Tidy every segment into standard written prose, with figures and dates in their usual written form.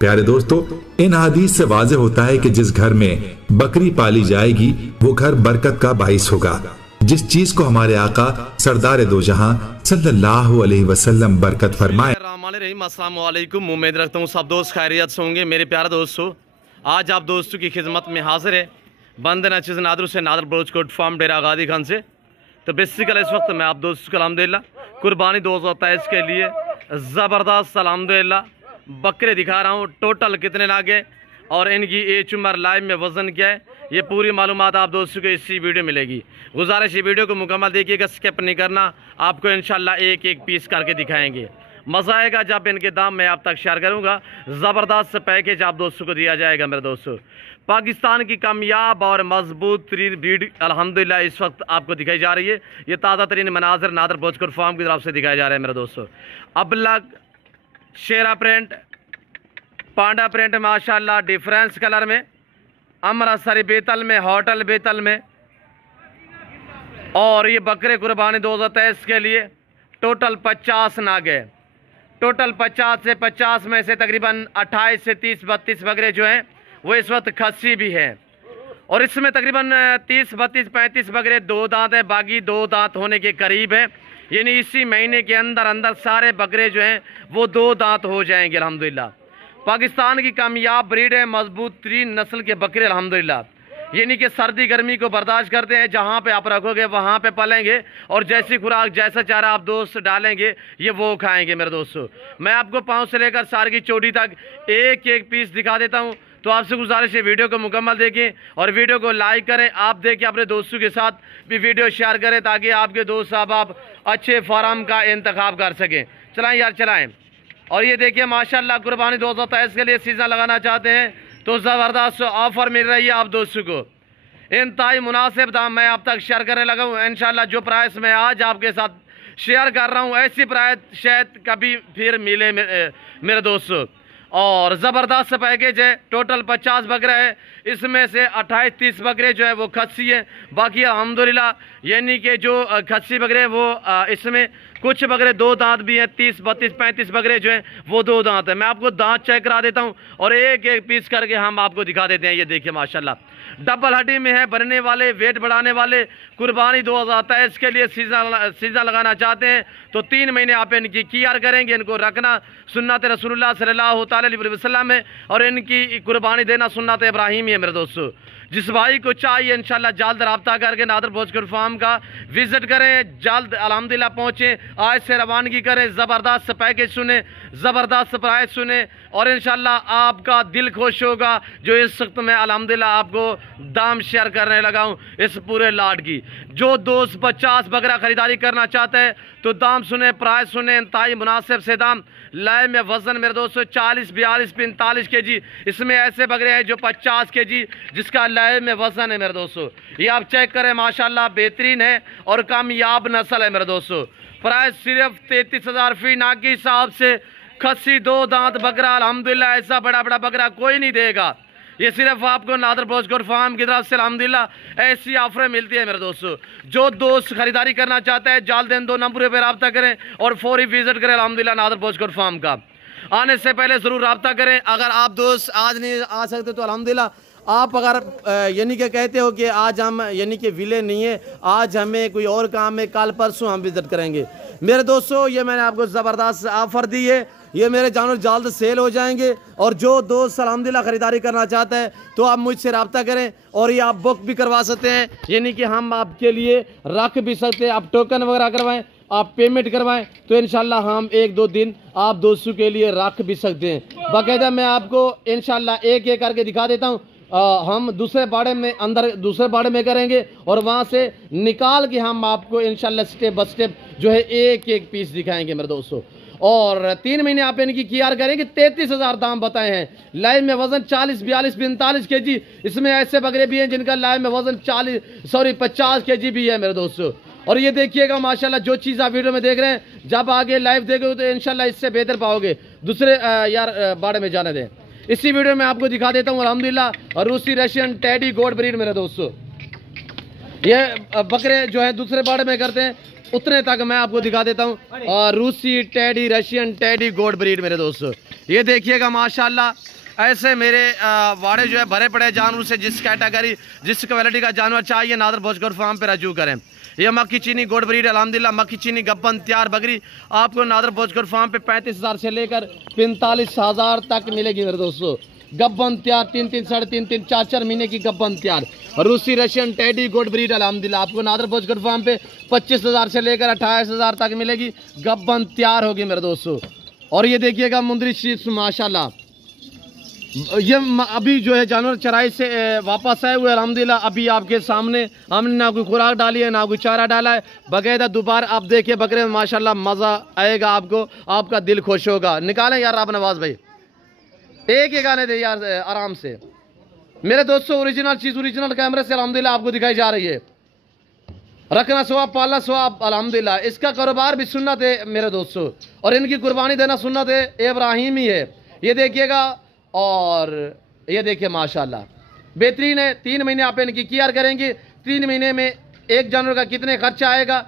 प्यारे दोस्तों, इन हदीस से वाज़ेह होता है कि जिस घर में बकरी पाली जाएगी वो घर बरकत का बाइस होगा। जिस चीज को हमारे आका सरदार दो जहां सल्लल्लाहु अलैहि वसल्लम बरकत फरमाए। अस्सलाम वालेकुम, उम्मीद रखता हूँ सब दोस्त खैरियत से होंगे। मेरे प्यारे दोस्तों, आज आप दोस्तों की खिदमत में हाजिर है बंद नचीज़ नादर से नादर बलोच कोट फार्म डेरा गादी खान से। तो बेसिकली इस वक्त मैं आप दोस्तों को अल्हम्दुलिल्लाह कुर्बानी 2023 के लिए ज़बरदस्त अल्हम्दुलिल्लाह बकरे दिखा रहा हूँ। टोटल कितने लागे और इनकी एज उम्र लाइव में वज़न क्या है, ये पूरी मालूमात आप दोस्तों को इसी वीडियो मिलेगी। गुजारिश ये वीडियो को मुकम्मल देखिएगा, स्किप नहीं करना। आपको इंशाल्लाह एक एक पीस करके दिखाएंगे। मज़ा आएगा जब इनके दाम मैं आप तक शेयर करूँगा। ज़बरदस्त पैकेज आप दोस्तों को दिया जाएगा। मेरे दोस्तों, पाकिस्तान की कामयाब और मजबूत तरीन ब्रीड अल्हम्दुलिल्लाह इस वक्त आपको दिखाई जा रही है। ये ताज़ा तरीन मनाजर नादर भोजपुर फार्म की तरफ से दिखाया जा रहा है। मेरे दोस्तों, अबलग शेरा प्रिंट, पांडा प्रिंट माशाल्लाह डिफरेंस कलर में, अमृतसरी बेतल में, होटल बेतल में। और ये बकरे कुर्बानी 2023 के लिए टोटल 50 नाग है। टोटल 50 से 50 में से तकरीबन 28 से 30-32 बकरे जो हैं वो इस वक्त खस्सी भी है। और इसमें तकरीबन 30-32-35 बकरे 2 दांत है, बाकी 2 दांत होने के करीब है। यानी इसी महीने के अंदर अंदर सारे बकरे जो हैं वो 2 दांत हो जाएंगे अल्हम्दुलिल्लाह। पाकिस्तान की कामयाब ब्रीड है, मजबूत तरीन नस्ल के बकरे अल्हम्दुलिल्लाह। यानी कि सर्दी गर्मी को बर्दाश्त करते हैं, जहाँ पे आप रखोगे वहाँ पे पलेंगे और जैसी खुराक जैसा चारा आप दोस्त डालेंगे ये वो खाएंगे। मेरे दोस्तों, मैं आपको पाँव से लेकर सार की चोटी तक एक एक पीस दिखा देता हूँ। तो आपसे गुजारिश है वीडियो को मुकम्मल देखें और वीडियो को लाइक करें। आप देखें, अपने दोस्तों के साथ भी वीडियो शेयर करें ताकि आपके दोस्त साहब आप अच्छे फार्म का इंतखाब कर सकें। चलाएं यार चलाएं। और ये देखिए माशाल्लाह कुर्बानी 2023 के लिए सीज़न लगाना चाहते हैं तो ज़बरदस्त ऑफ़र मिल रही है आप दोस्तों को। इंतहाई मुनासिब दाम मैं आप तक शेयर करने लगा हूँ। इंशाल्लाह जो प्राइस मैं आज आपके साथ शेयर कर रहा हूँ ऐसी प्राइस शायद कभी फिर मिले मेरे दोस्तों। और ज़बरदस्त पैकेज है। टोटल 50 बकरे है, इसमें से 28-30 बकरे जो है वो खस्सी है, बाकी अल्हम्दुलिल्लाह यानी कि जो खस्सी बकरे वो इसमें कुछ बकरे 2 दांत भी हैं। 30-32-35 बकरे जो हैं वो 2 दांत है। मैं आपको दांत चेक करा देता हूं और एक एक पीस करके हम आपको दिखा देते हैं। ये देखिए माशाल्लाह डबल हड्डी में है, बनने वाले, वेट बढ़ाने वाले। कुर्बानी 2023 के लिए सीज़न लगाना चाहते हैं तो 3 महीने आप इनकी केयर करेंगे। इनको रखना सुन्नत रसूलुल्लाह सल्लल्लाहु अलैहि वसल्लम है और इनकी कुर्बानी देना सुन्नत इब्राहीमी है। मेरे दोस्तों, जिस भाई को चाहिए इंशाल्लाह जल्द रब्ता करके नादर भोजपुर फार्म का विजिट करें, जल्द अल्हम्दुलिल्लाह पहुँचें, आज से रवानगी करें। ज़बरदस्त पैकेज सुने, ज़बरदस्त प्राइस सुने और इंशाल्लाह आपका दिल खुश होगा जो इस वक्त में अल्हम्दुलिल्लाह आपको दाम शेयर करने लगा हूँ इस पूरे लाट की। जो दोस्त 50 बकरा खरीदारी करना चाहते हैं तो दाम सुने, प्राइस सुने, इंतहाई मुनासिब से दाम। लाइव में वज़न मेरे दोस्तों 40, 42, 45 kg। इसमें ऐसे बकरे हैं जो 50 kg जिसका लाइव में वज़न है। मेरे दोस्तों, ये आप चेक करें माशाल्लाह बेहतरीन है और कामयाब नस्ल है। मेरे दोस्तों, प्राइस सिर्फ 33,000 फी नाग के हिसाब से खस्सी 2 दांत बकरा अल्हम्दुलिल्लाह। ऐसा बड़ा बड़ा बकरा कोई नहीं देगा। ये सिर्फ आपको नादर भोजपुर फार्म की तरफ से अल्हम्दुलिल्लाह ऐसी ऑफरें मिलती है। मेरे दोस्तों, जो दोस्त खरीदारी करना चाहते हैं जल्द इन 2 नंबरों पर रब्ता करें और फौरी विजिट करें अल्हम्दुलिल्लाह नादर भोजपुर फार्म का। आने से पहले ज़रूर रब्ता करें। अगर आप दोस्त आज नहीं आ सकते तो अल्हम्दुलिल्लाह आप अगर यानी कि कहते हो कि आज हम यानी कि विले नहीं है, आज हमें कोई और काम है, कल परसों हम विजिट करेंगे। मेरे दोस्तों, ये मैंने आपको ज़बरदस्त ऑफ़र दी है। ये मेरे जानवर जल्द सेल हो जाएंगे और जो दोस्त अल्हम्दुलिल्लाह ख़रीदारी करना चाहता है तो आप मुझसे रब्ता करें और ये आप बुक भी करवा सकते हैं। यानी कि हम आपके लिए रख भी सकते हैं। आप टोकन वगैरह करवाएं, आप पेमेंट करवाएं तो इंशाल्लाह हम 1-2 दिन आप दोस्तों के लिए रख भी सकते हैं। बाकायदा मैं आपको इंशाल्लाह एक एक करके दिखा देता हूँ। हम दूसरे बाड़े में अंदर दूसरे बाड़े में करेंगे और वहाँ से निकाल के हम आपको इंशाल्लाह स्टेप बाय स्टेप जो है एक एक पीस दिखाएंगे मेरे दोस्तों। और 3 महीने आप इनकी केयर करेंगे। 33,000 दाम बताए हैं। लाइव में वजन 40, 42, 45 kg। इसमें ऐसे बकरे भी हैं जिनका लाइव में वजन 50 kg भी है मेरे दोस्तों। और ये देखिएगा माशाल्लाह जो चीज़ आप वीडियो में देख रहे हैं जब आगे लाइव देखोगे तो इंशाल्लाह इससे बेहतर पाओगे। दूसरे यार बाड़े में जाने दें। इसी वीडियो में आपको दिखा देता हूँ अल्हम्दुलिल्लाह रूसी रशियन टेडी गोड ब्रीड मेरे दोस्तों। ये बकरे जो है दूसरे बाड़े में करते हैं उतने तक मैं आपको दिखा देता हूँ। और रूसी टेडी, रशियन टेडी गोड ब्रीड मेरे दोस्तों, ये देखिएगा माशाल्लाह, ऐसे मेरे वाड़े जो है भरे पड़े जानवर से जिस कैटेगरी जिस क्वालिटी का जानवर चाहिए नादर भोजगढ़ फार्म पे रजू करें। ये मक्खी चीनी गोड ब्रीड अल्हम्दुलिल्लाह मक्खी चीनी गब्बन तैयार बकरी आपको नादर भोजगढ़ फार्म पे 35,000 से लेकर 45,000 तक मिलेगी मेरे दोस्तों। गब्बन तैयार 3-3, 3.5, 3, 4 महीने की गब्बन तैयार रूसी रशियन टेडी गोड ब्रीड अल्हम्दुलिल्लाह आपको नादर भोजगढ़ फार्म पे 25,000 से लेकर 28,000 तक मिलेगी, गब्बन तैयार होगी मेरे दोस्तों। और ये देखिएगा मुंदरी शीप्स माशाल्लाह, ये अभी जो है जानवर चराई से वापस आए हुए अल्हम्दुलिल्लाह। अभी आपके सामने हमने ना कोई खुराक डाली है ना कोई चारा डाला है, बकायदा दोबारा आप देखिए बकरे में माशाल्लाह मज़ा आएगा आपको, आपका दिल खुश होगा। निकालें यार आप नवाज भाई, एक ही गाने दे यार आराम से मेरे दोस्तों। ओरिजिनल चीज़ ओरिजिनल कैमरे से अल्हम्दुलिल्लाह आपको दिखाई जा रही है। रखना सवाब पालना सवाब अल्हम्दुलिल्लाह। इसका कारोबार भी सुन्नत है मेरे दोस्तों, और इनकी कुर्बानी देना सुन्नत है इब्राहिमी है। ये देखिएगा, और ये देखिए माशाल्लाह बेहतरीन है। 3 महीने आप इनकी केयर करेंगे, 3 महीने में एक जानवर का कितने खर्चा आएगा,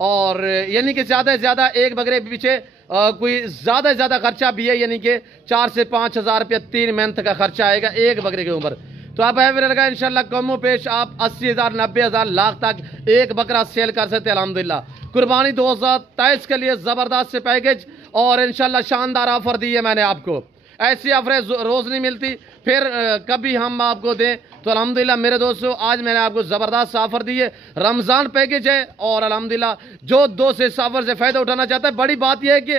और यानी कि ज़्यादा से ज़्यादा एक बकरे के पीछे कोई ज़्यादा से ज़्यादा खर्चा भी है, यानी कि 4 से 5,000 रुपया 3 मंथ का खर्चा आएगा एक बकरे के ऊपर। तो आप अवेलेबल इंशाल्लाह कमो पेश आप 80,000 90,000 लाख तक एक बकरा सेल कर सकते हैं अल्हम्दुलिल्लाह। कुर्बानी 2023 के लिए ज़बरदस्त से पैकेज और इंशाल्लाह शानदार ऑफर दी है मैंने आपको। ऐसी ऑफरें रोज़ नहीं मिलती, फिर कभी हम आपको दें तो अल्हम्दुलिल्लाह मेरे दोस्तों आज मैंने आपको ज़बरदस्त ऑफर दी है। रमज़ान पैकेज है और अल्हम्दुलिल्लाह जो 2 से इस ऑफर से फ़ायदा उठाना चाहता है, बड़ी बात यह है कि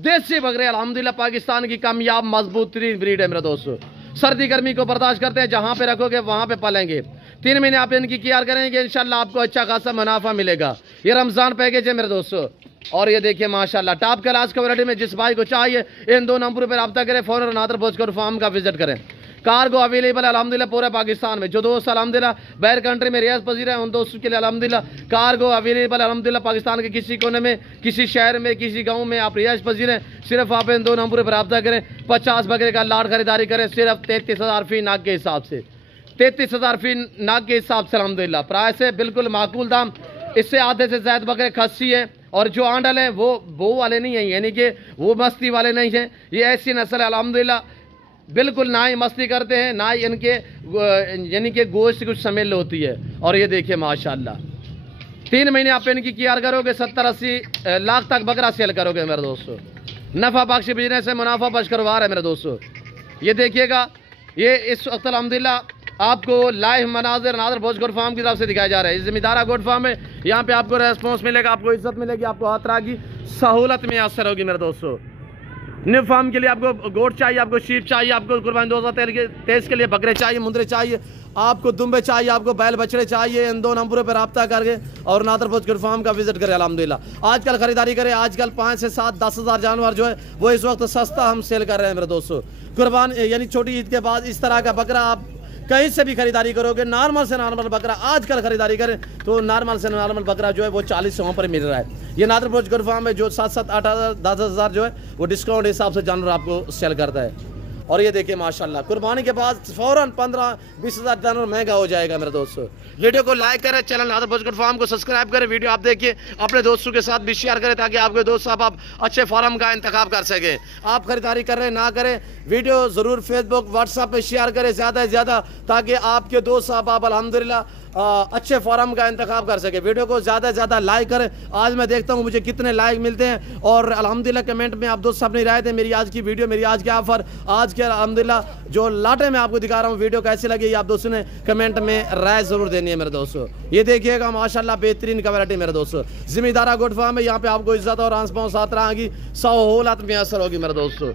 देसी बकरे अल्हम्दुलिल्लाह पाकिस्तान की कामयाब मजबूत तरीन ब्रीड है मेरे दोस्तों। सर्दी गर्मी को बर्दाश्त करते हैं, जहाँ पे रखोगे वहाँ पे पालेंगे। 3 महीने आप इनकी केयर करेंगे, इंशाल्लाह आपको अच्छा खासा मुनाफा मिलेगा। ये रमज़ान पैकेज है मेरे दोस्तों। और ये देखिए माशाल्लाह टॉप क्लास क्वालिटी में जिस भाई को चाहिए इन 2 नंबरों पर रब्ता करें, फ़ौरन नादर भोजगढ़ फार्म का विजिट करें। कार्गो अवेलेबल अल्हम्दुलिल्लाह पूरे पाकिस्तान में। जो दोस्त अल्हम्दुलिल्लाह बाहर कंट्री में रियाज पजीर है उन दोस्तों के लिए अल्हम्दुलिल्लाह कार्गो अवेलेबल अल्हम्दुलिल्लाह पाकिस्तान के किसी कोने में, किसी शहर में, किसी गांव में आप रियाज पजीर हैं, सिर्फ आप इन 2 नंबरों पर रब्ता करें। 50 बकरे का लाट खरीदारी करें सिर्फ 33,000 फी नाक के हिसाब से, 33,000 फी नाक के हिसाब से अल्हम्दुलिल्लाह। प्राइस है बिल्कुल माकूल दाम। इससे आधे से ज़्यादा बकरे खस्सी हैं, और जो आंडल हैं वो वाले नहीं हैं, यानी कि वो मस्ती वाले नहीं हैं। ये ऐसी नस्ल है अल्हम्दुलिल्लाह बिल्कुल ना ही मस्ती करते हैं ना ही इनके यानी कि गोश्त कुछ स्मेल होती है। और ये देखिए माशाल्लाह 3 महीने आप इनकी केयर करोगे 70-80 लाख तक बकरा सेल करोगे मेरे दोस्तों। नफ़ा बख्श बिजनेस है, मुनाफा बख्श कारोबार है मेरे दोस्तों। ये देखिएगा, ये इस वक्त अल्हम्दुलिल्लाह आपको लाइव मनाजिर नादर भोजगढ़ फार्म की तरफ से दिखाया जा रहा है। ज़िम्मेदारा गोट फार्म है, यहाँ पे आपको रेस्पॉन्स मिलेगा, आपको इज्जत मिलेगी, आपको हर तरह की सहूलत में असर होगी मेरे दोस्तों। न्यू फार्म के लिए आपको गोट चाहिए, आपको शीप चाहिए, आपको कुर्बानी 2023 के लिए बकरे चाहिए, मुंदरे चाहिए, आपको दुम्बे चाहिए, आपको बैल बछड़े चाहिए, इन 2 नंबरों पर रब्ता करके और नादर भोजगढ़ फार्म का विजिट करें अल्हम्दुलिल्लाह। आजकल खरीदारी करें, आजकल 5 से 7 10 हज़ार जानवर जो है वो इस वक्त सस्ता हम सेल कर रहे हैं मेरे दोस्तों। कुर्बान यानी छोटी ईद के बाद इस तरह का बकरा आप कहीं से भी खरीदारी करोगे, नॉर्मल से नॉर्मल बकरा आजकल खरीदारी करें तो नॉर्मल से नॉर्मल बकरा जो है वो 40 सौ पर मिल रहा है। ये नादर भोजगढ़ फार्म में जो 7-7 8,000 10,000 जो है वो डिस्काउंट हिसाब से जानवर आपको सेल करता है। और ये देखिए माशाल्लाह कुर्बानी के बाद फ़ौरन 15-20 हज़ार जानवर महंगा हो जाएगा मेरे दोस्तों। वीडियो को लाइक करें, चैनल नादर भोजगढ़ फार्म को सब्सक्राइब करें, वीडियो आप देखिए, अपने दोस्तों के साथ भी शेयर करें ताकि आपके दोस्त साहब आप अच्छे फार्म का इंतखाब कर सकें। आप खरीदारी कर रहे ना करें, वीडियो ज़रूर फेसबुक व्हाट्सएप पर शेयर करें ज़्यादा से ज़्यादा ताकि आपके दोस्त साहब आप अल्हम्दुलिल्लाह अच्छे फार्म का इंतखाब कर सके। वीडियो को ज़्यादा से ज़्यादा लाइक करें। आज मैं देखता हूँ मुझे कितने लाइक मिलते हैं, और अल्हम्दुलिल्लाह कमेंट में आप दोस्त अपनी राय दें। मेरी आज की वीडियो, मेरी आज के ऑफर, आज के अल्हम्दुलिल्लाह जो लाटे मैं आपको दिखा रहा हूँ, वीडियो कैसी लगी आप दोस्तों ने कमेंट में राय ज़रूर देनी है मेरे दोस्तों। ये देखिएगा माशाल्लाह बेहतरीन क्वालिटी मेरे दोस्तों। ज़िम्मेदारा गोट फार्म है, यहाँ पे आपको इज्जत और रिस्पॉन्स आती रहेगी, सहूलत में असर होगी मेरे दोस्तों।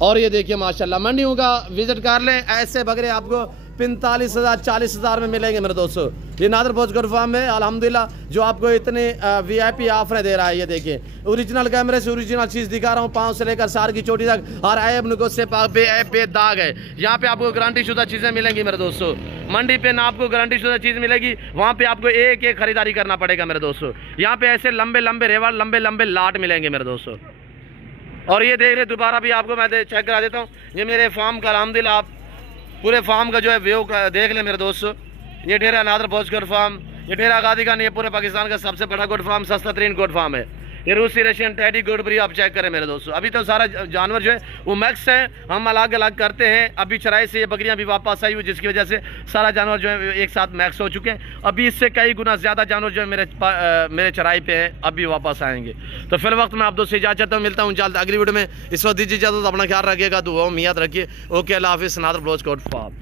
और ये देखिए माशाल्लाह मंडियों का विजिट कर लें, ऐसे बकरे आपको 45,000 40,000 में मिलेंगे मेरे दोस्तों। ये नादर भोजगढ़ फार्म में अल्हम्दुलिल्लाह जो आपको इतने VIP ऑफरें दे रहा है। ये देखिए ओरिजिनल कैमरे से ओरिजिनल चीज़ दिखा रहा हूँ, पाँव से लेकर सार की चोटी तक हर ऐब नुक़्स से पे दाग है। यहाँ पे आपको गारंटी शुदा चीज़ें मिलेंगी मेरे दोस्तों। मंडी पे ना आपको गारंटी शुदा चीज़ मिलेगी, वहाँ पे आपको एक एक खरीदारी करना पड़ेगा मेरे दोस्तों। यहाँ पे ऐसे लंबे लंबे रेवाड़, लंबे लंबे लाट मिलेंगे मेरे दोस्तों। और ये देख रहे दोबारा भी आपको मैं चेक करा देता हूँ, ये मेरे फार्म का अल्हम्दुलिल्लाह आप पूरे फार्म का जो है व्यू देख लें मेरे दोस्तों। ये डेरा नादर भोजगढ़ फार्म, ये डेरा गादी का नहीं, ये पूरे पाकिस्तान का सबसे बड़ा गोट फार्म, सस्ता तरीन गोट फार्म है। ये रूसी रशियन टेडी गोडबरी आप चेक करें मेरे दोस्तों। अभी तो सारा जानवर जो है वो मैक्स है, हम अलग अलग करते हैं। अभी चराई से ये बकरियां भी वापस आई हुई, जिसकी वजह से सारा जानवर जो है एक साथ मैक्स हो चुके हैं। अभी इससे कई गुना ज़्यादा जानवर जो है मेरे चराई पे हैं, अभी वापस आएंगे। तो फिर वक्त मैं आप दोस्तों इजाज़त चाहता हूँ, मिलता हूँ जल्द अगली वीडियो में। इस वक्त दीजिए इजाज़त, अपना ख्याल रखिएगा, दुआ में याद रखिए। ओके, अल्लाह हाफिज़। नादर ब्लोच कोट फाब।